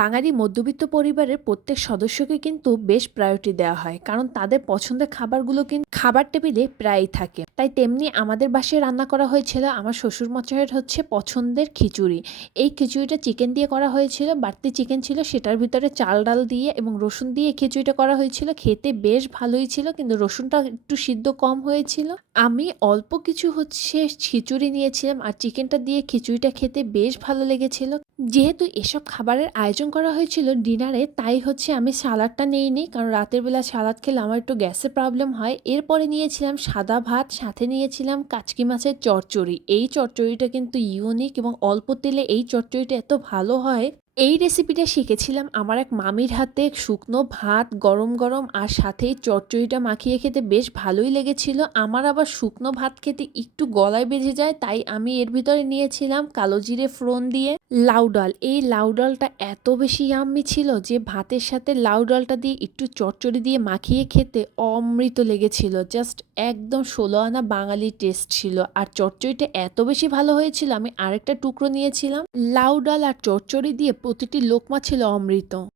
বাঙালি মধ্যবিত্ত পরিবারের প্রত্যেক সদস্যকে কিন্তু বেশ প্রায়োরিটি দেওয়া হয়, কারণ তাদের পছন্দের খাবারগুলো কিন্তু খাবার টেবিলে প্রায়ই থাকে। তাই তেমনি আমাদের বাসায় রান্না করা হয়েছিল আমার শ্বশুর মশাইয়ের হচ্ছে পছন্দের খিচুড়ি। এই খিচুড়িটা চিকেন দিয়ে করা হয়েছিল, বাড়তি চিকেন ছিল, সেটার ভিতরে চাল ডাল দিয়ে এবং রসুন দিয়ে খিচুড়িটা করা হয়েছিল। খেতে বেশ ভালোই ছিল, কিন্তু রসুনটা একটু সিদ্ধ কম হয়েছিল। আমি অল্প কিছু হচ্ছে খিচুড়ি নিয়েছিলাম, আর চিকেনটা দিয়ে খিচুড়িটা খেতে বেশ ভালো লেগেছিল। যেহেতু এসব খাবারের আয়োজন করা হয়েছিল ডিনারে, তাই হচ্ছে আমি সালাডটা নেইনি, কারণ রাতের বেলা সালাদ খেলে আমার একটু গ্যাসের প্রবলেম হয়। এরপরে নিয়েছিলাম সাদা ভাত, সাথে নিয়েছিলাম কাচকি মাছের চচ্চড়ি। এই চচ্চড়িটা কিন্তু ইউনিক এবং অল্প তেলে এই চচ্চড়িটা এত ভালো হয়। এই রেসিপিটা শিখেছিলাম আমার এক মামির হাতে। শুকনো ভাত গরম গরম আর সাথে এই চচ্চড়িটা মাখিয়ে খেতে বেশ ভালোই লেগেছিল। আমার আবার শুকনো ভাত খেতে একটু গলায় বেজে যায়, তাই আমি এর ভিতরে নিয়েছিলাম কালো জিরে ফোড়ন দিয়ে লাউ ডাল। এই লাউ ডালটা এত বেশি ইয়াম্মি ছিল যে ভাতের সাথে লাউ ডালটা দিয়ে একটু চচ্চড়ি দিয়ে মাখিয়ে খেতে অমৃত লেগেছিল। জাস্ট একদম ১৬ আনা বাঙালি টেস্ট ছিল। আর চচ্চড়িটা এত বেশি ভালো হয়েছিল, আমি আরেকটা টুকরো নিয়েছিলাম। লাউ ডাল আর চচ্চড়ি দিয়ে প্রতিটি লোকমা ছিল অমৃত।